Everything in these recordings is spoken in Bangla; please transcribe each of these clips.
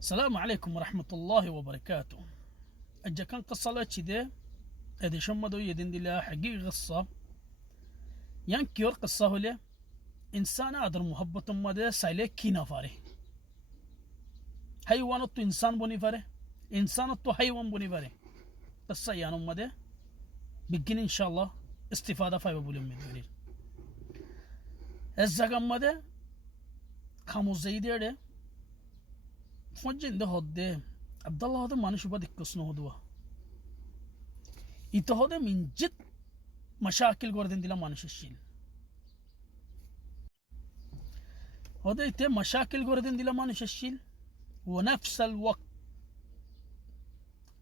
السلام عليكم ورحمة الله وبركاته. أجا كان قصة لا تشده إذا شمدو يدين دي لا حقيقة قصة ينكيور قصة هولي إنسان أدر محبة مدى سايلة كينا فاري حيوانات تو إنسان بني فاري إنسان تو حيوان بني فاري قصة يانو مدى بيجين إن شاء الله استفادة فايبا بولي مدى الزاقم مدى خامو زيدي ده فوجين ده هده عبد الله هذا مانش بدي كسنه هدوه إنت هذا من جد مشاكل قردن دلا مانش الشيل هذا إنت مشاكل قردن دلا مانش الشيل ونفس الوقت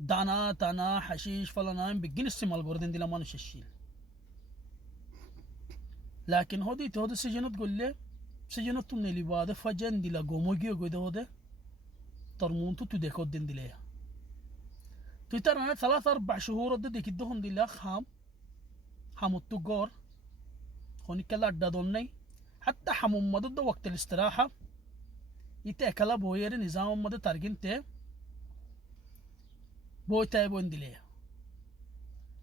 دانا حشيش فلانا بيجين استعمال قردن دلا مانش الشيل لكن هذا إنت هذا سجنت تقول له سجنت تمني لي بعد فجن دلا قوموجي وقيده هذا ترمونتو تديكو دين دليا تويتر أنا 3-4 شهور ود ديك الدهون دليا حموتو غور خوني كلا دادوني حتى حموم مدد وقت الاستراحة يتأكلا بوير نظام مدد تارجين تي بوي تايبون دليا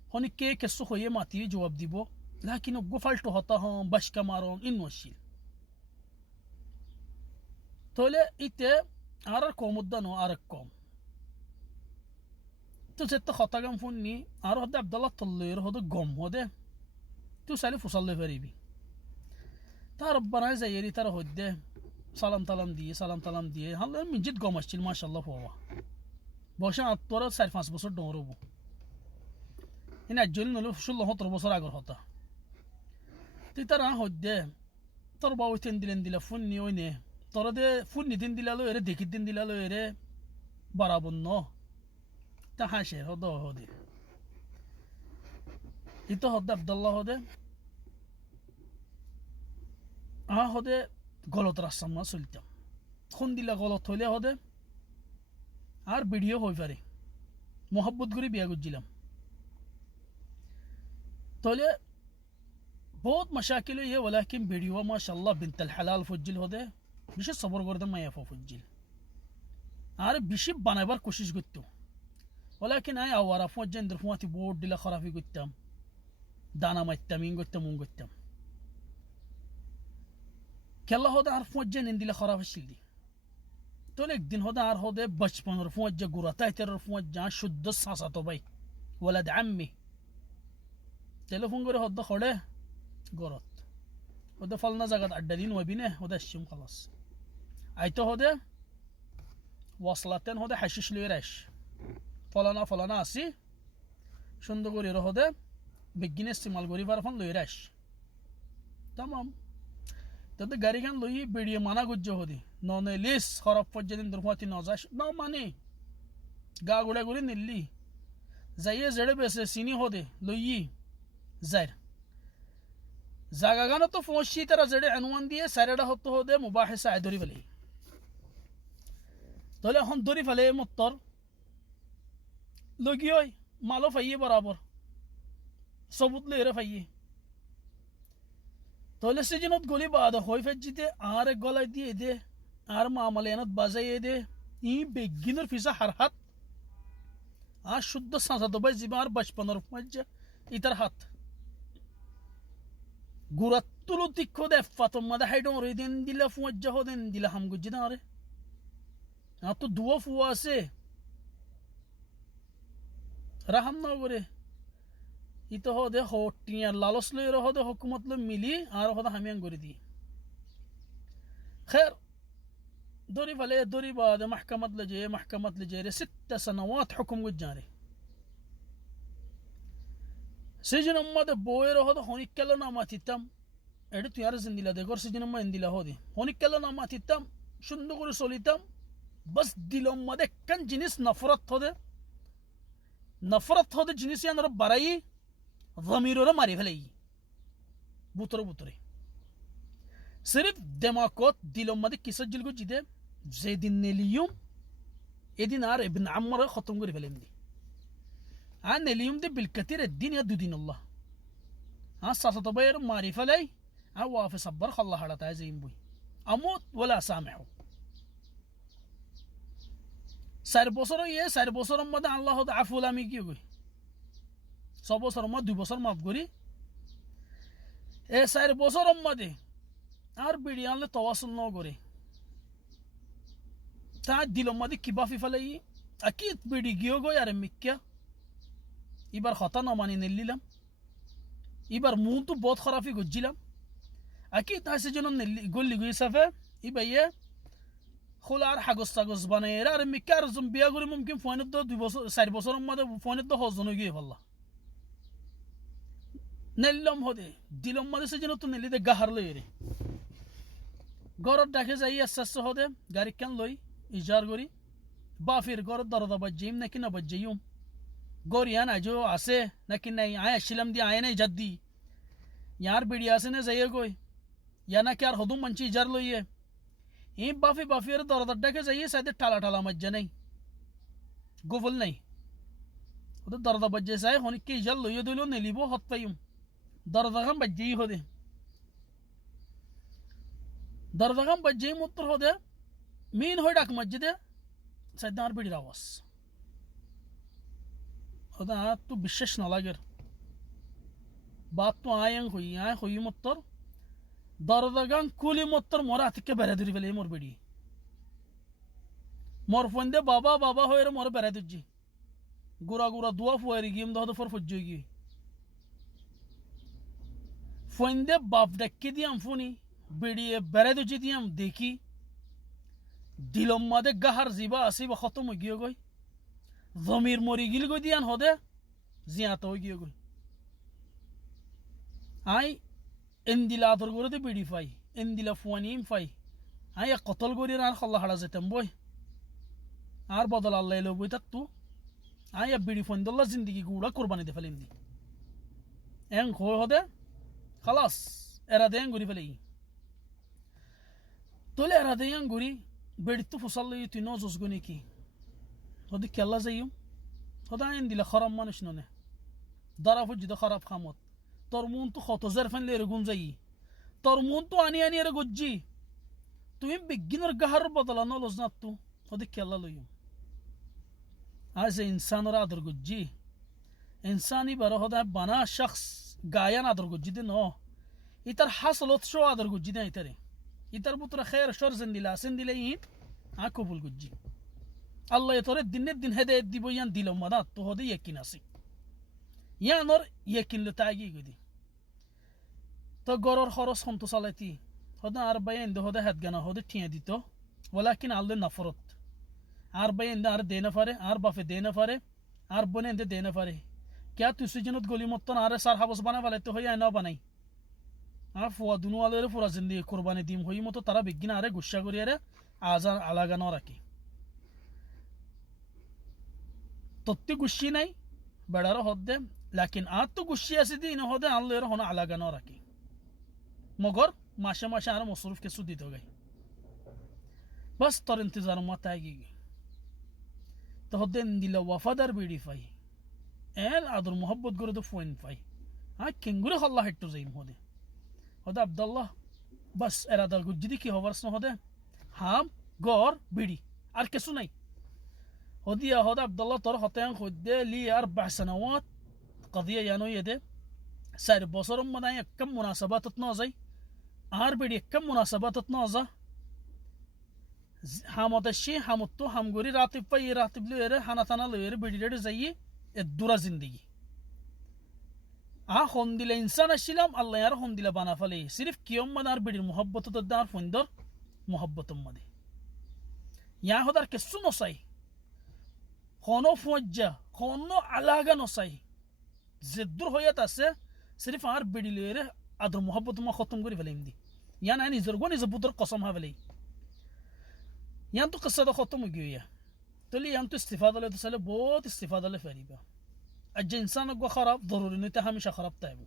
خوني كي كسو خويه ماتي جواب ديبو لكن غفلتو هتا هم باش كمارون إنو الشيل تولي إتي أراكم مدنو أراكم تسيت خطاكم فني أروح ده عبد الله طلير هذا قوم هذا تسالف وصلي فريبي تعرف ربنا زيري ترى هده سلام تلام دي هلا من جد قوم أشيل ما شاء الله فوا باشا الطورة سالفاس بصر دوربو هنا الجيل نلوف شو الله هطر بصر أقول هطا ترى هده تربا وتندلن دل فني وينه ترى ده فني دندلالو يره ديك دندلالو يره برابنو تحاشر هذا هودي إنت هذا عبد الله هذا هذا غلط رسم ما سلطة خنديلا غلط هولي هذا আর ভিডিও হই পারে মোহাব্বত করে বিয়া করছিলাম তাহলে বহুত مشاكل هي ولكن فيديو ما شاء الله بنت الحلال فجل هذا بيش صبر قردم ما يفوف الجيل عارف بيش بنابر كوشش قلتو ولكن أي أورا فوت جندر فواتي بورد دلا خرافي قلتم دانا ما يتمين قلتم كلا هذا عارف فوت جن دلا خراف الشيل دي تولك دين هذا عارف هذا بچپن رفوت جا قراتاي تر رفوت جا شد الصاصة طبي ولد عمي تلفون قري هذا خده قرات هذا فلنا زغد عددين وبينه هذا الشيم خلاص عيتو هذا وصلتين هذا حشيش ليرش فلانا أسي شنو قولي ره هذا بيجين استعمال قولي فارفان ليرش تمام تده غاري كان لوي فيديو مانا گجو هدي نون ليس خراب فجدين درفاتي نوزاش نو ماني غا غولا غوري نيلي زي زړه بس سيني هدي لوي زير زاغاغانو تو فوشي ترى زړه عنوان دي ساريدا هتو هدي مباحثه ادوري بلي تولي هم دوري فلي مضطر لوگيوي مالو فيه برابر ثبوت لي رفيه تولي سجنت قولي بعد خوي فجيته آر غلاي دي ده آر معاملينات بازاي ده ي بيجينر فيزا حرحت شد سانسا دبي زبار بچپن رفمج يترحت غورتلو تيكو ده فاطمه ده هيدون ريدين ديلا فوجه دين ديلا هم گجداره تو دو فواسه رحم نغره इतो हो दे होटियां लालच ले रहो दे हुकूमत ले मिली आर हो दा हमें गरी दी खैर दोरी बाद محكمة لجيه 6 سنوات حكم جاري سجن أما ده بوي رهو ده هوني كلا نما تيتم إدي تيار زنديلا ده غور سجن أما إنديلا هودي هوني كلا نما تيتم شنو غوري سوليتم بس ديلهم ما ده كان جنس نفرت هذا جنس يعني رب براي ضميره لا ماري فلي بوتري صرف دماغات ديلهم ما ده كيسجل جو جده زيد اليوم ادي نار ابن عمر ختم غري فلم دي عن اليوم ده بالكثير الدين يدو دين الله ساسة طبير ماري فلي عوافي صبر الله على تعزين بوي أموت ولا سامحه 4 বছরের মধ্যে আল্লাহ আফুল আমি কি কই 6 বছরের মধ্যে 2 বছর মাফ করি 4 বছরের মধ্যে আর বিড়ি আনলে তওয়াসুল ন করে তা দিলম মধ্যে কিবা ফিফালে আকিত বিড়ি গিয়ে গই আর মিক্কা এবার হতা না মানি নিলাম এবার মুন তো বহুত খারাপই গজিলাম আকিত হাসে জন গল্লি গই সাফে ইবাইয়ে খোলার হাগজ টাগজ বানায় আর মিক্কা আর বিয়া করে মুমকিন ফোনের তো 2 বছর 4 বছরের মধ্যে ফোনের তো হজন গিয়ে ভাল্লা নেললম হদে দিলম মধ্যে সে জন তো নেলিতে গাহার লই রে গরত ডাকে যাই আস্তে হদে গাড়ি কেন লই ইজার করি বাফির গরত দরদা বাজ্জিম নাকি না বাজ্জিম গরিয়ান আজো আছে নাকি নাই আয় আসছিলাম দি আয় নাই জাদ্দি ইয়ার বিড়ি আছে না যাইয়ে কই ইয়া নাকি আর হদুম মানছি ইজার লইয়ে বাফির দরদার ডাকে যাইয়ে সাইডে টালা মজ্জা নাই গোফল নাই ওদের দরদা বাজ্জে চাই হনিককে ইজার লইয়ে দিল নেলিব হত পাইম দরদা খাম বাজ্জেই হদে দরদা খাম বাজ্জেই উত্তর হদে মিন হয়ে ডাক মসজিদে সাইডে আর বিড়ির আওয়াজ ওদা তো বিশ্বাস না লাগের বাত তো আয় হই মত্তর দরদা গান কুলি মত্তর মোর হাতকে বেড়ে ধরি ফেলে মোর বিড়ি মোর ফোন দে বাবা হয়ে মোর বেড়ে ধরছি গুড়া দুয়া ফুয়ারি গিয়ে দহদ ফর ফজ্জ গিয়ে ফোন দে বাপ ডাক্কে দিয়াম ফোনি বিড়িয়ে বেড়ে ধরছি দিয়াম দেখি দিলম মাদে গাহার জিবা আসি বা খতম হয়ে গিয়ে গই জমির মরি গিল গই দিয়ান হদে জিয়াত হয়ে গিয়ে গই আই এন্দিলা আদর করে দে বিড়ি পাই এন্দিলা ফুয়ানিম পাই আই কতল করি আর খল্লা হাড়া যেতাম বই আর বদল আল্লাহ এলো বই তার তু আই বিড়ি ফোন দল্লা জিন্দিগি গুড়া কোরবানি দে ফেলিম দি এং হয়ে হদে খালাস এরা দে ঘুরি ফেলে তোলে এরা দে ঘুরি বেড়ি তো ফসল লই তুই নজস গনি কি হদি কেলা যাইম হদা আইন দিলে খারাপ মানুষ ননে দারা ফুজি তো খারাপ খামত তোর মন তো কত জার ফানলে এর গুণ যাই তোর মন তো আনি এর গজ্জি তুই বিজ্ঞানের গাহার বদলা নলজ না তু হদি কেলা লইম আজ ইনসানের আদর গজ্জি ইনসানি বারো হদা বানা শখস গায়ান আদর গজ্জি দে ন ইতার হাসলত শো আদর গজ্জি দে ইতারে ইতার পুত্র খের সর সেন্দিলে কবুল গুজি আল্লাহ তোরে দিনের দিন হেদায়েত দিব ইয়ান দিল মাদা তো হদে ইয়াকিন আছে ইয়ানর ইয়াকিন লে তাগি গদি তো গরর খরচ হন্ত চালাইতি হদে আর বাইন দে হদে হাত গানা হদে ঠিয়া দিত ওয়ালাকিন আল্লাহ নফরত আর বাইন দে আর দে না পারে আর বাফে দে না পারে আর বনে দে না পারে क्या তুই সুজনত গলি মতন আরে সার হাবস বানা ফেলে তো হইয়া না বানাই আর ফুয়া দুনুয়ালের পুরা জিন্দি কোরবানি দিম হই মতো তারা বিজ্ঞান আরে গুসা করি আরে আজান আলাগা ন রাখি তত্তি গুসি নাই বেড়ারও হদে লাকিন আর তো গুসি আছে দিন হদে আল্লাহর হন আলাগা ন রাখি মগর মাসে আর মসরুফ কে সুদি তো গাই বাস তোর ইন্তজার মত আগে তো হদে দিল ওয়াফাদার বিড়ি ফাই এল আদর মোহব্বত করে তো ফোন পাই কেঙ্গুরে হল্লা হেট্টু যাইম হদে হদে আব্দুল্লাহ বাস এরাদার গুজ্জিদি কি হবার হদে হাম গর বিড়ি আর কিছু নাই হদিয়া হদে আব্দুল্লাহ তোর হতেন হদে লি আর 4 سنوات قضيه ইয়ানো ইদে 4 বছর মনে একম মুনাসাবাতত না যাই আর বিড়ি একম মুনাসাবাতত না যা হামদশি হামতো হামগরি রাতিব পাই রাতিব লয়েরে হানাতানা লয়েরে বিড়ি রেডে যাই এ দুরা জিন্দেগি হন দিলে ইনসান আসছিলাম আল্লাহ আর হন দিলে বানা ফেলে সিরিফ কিয়ম মানে আর বিড়ির মোহব্বত তো আর ফন্দর মোহব্বত মধ্যে ইয়া হদার কিছু নসাই কোনো ফজ্জা কোনো আলাগা নসাই জেদ্দুর হইয়াত আছে সিরিফ আর বিড়ি লয়েরে আদর মোহব্বত মা খতম করে ফেলে দি ইয়া না নিজের গো নিজের বুতর কসম হা ফেলে ইয়ান তো কিসা খতম হয়ে গিয়া তলি ইয়ান তো ইস্তিফাদা লে তো সালে বহুত ইস্তিফাদা লে ফেরিবা আজ ইনসান গো খারাপ জরুরি নয় হামেশা খারাপ তাইবো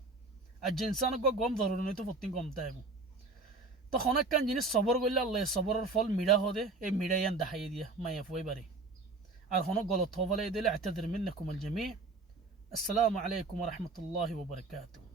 আজ ইনসান গো গম জরুরি নয় তো প্রতিদিন গম তাইবো তখন একখান জিনিস সবর করলে আল্লাহ সবরের ফল মিড়া হদে এই মিড়া ইয়ান দেখাই দিয়া মাইয়া ফুয়াই বারে আর হন গলত হবলে দিলে আতাদের মিন্নাকুম আল জামি আসসালামু আলাইকুম ওয়া রাহমাতুল্লাহি ওয়া বারাকাতুহু